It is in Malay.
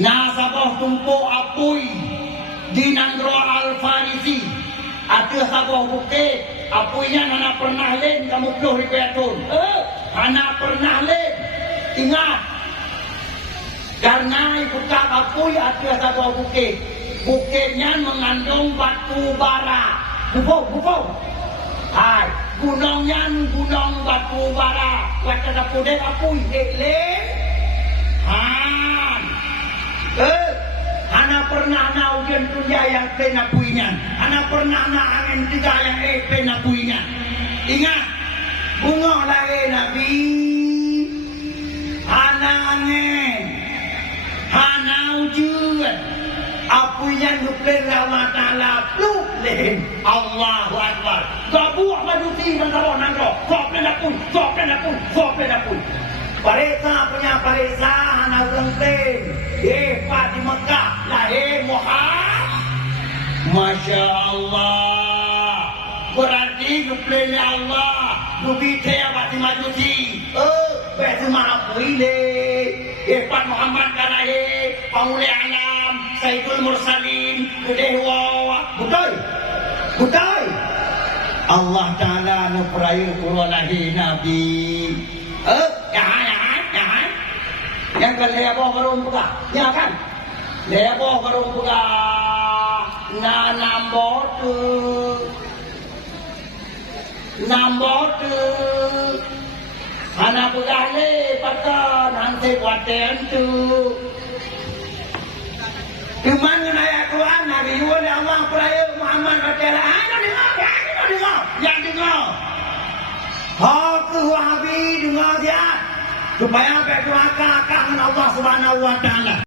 Nasabah tumpuk apui di Nandro Al-Farisi. Ada sabah bukit. Apuinya nana pernah len kamu keluh di Petun. Nana pernah len. Ingat. Karena buka apui ada sabah bukit. Bukitnya mengandung batu bara. Bufau. Hai. Gunungnya gunung batu bara. Kata dapur dek apui. Len. Han. Ana pernah na ujian tunja yang pena puinya. Ana pernah na angin tiga yang pena puinya. Ingat, bunga lahir Nabi. Ana angin, ana ujian. Apunya nuklir lama ta'ala pluk lehen. Allahu Akbar. Gabuah majuti dan taruh nangro. Soplen apun. Paresa punya paresa anak rengten. Pak di Mekah lahir Muhammad. Masya Allah. Berarti nuklearnya Allah. Nubite apa di majusi. Betul maaf ile. Pak Muhammad kan lahir. Pauli alam. Sayyidul Mursalin. Kedewa. Betul. Allah Ta'ala nuprayu kuralahi Nabi. Yang kan lebo karung buka, ya kan? Lebo karung buka, na nambot, anak buka le, pada nanti buatan tu. Cuman naya Quran Nabi Yuan Allah peraya Muhammad Rasulullah. Yang dengar. Hak Wahabi dengar dia. Supaya berdoa kangen Allah Subhanahu wa taala.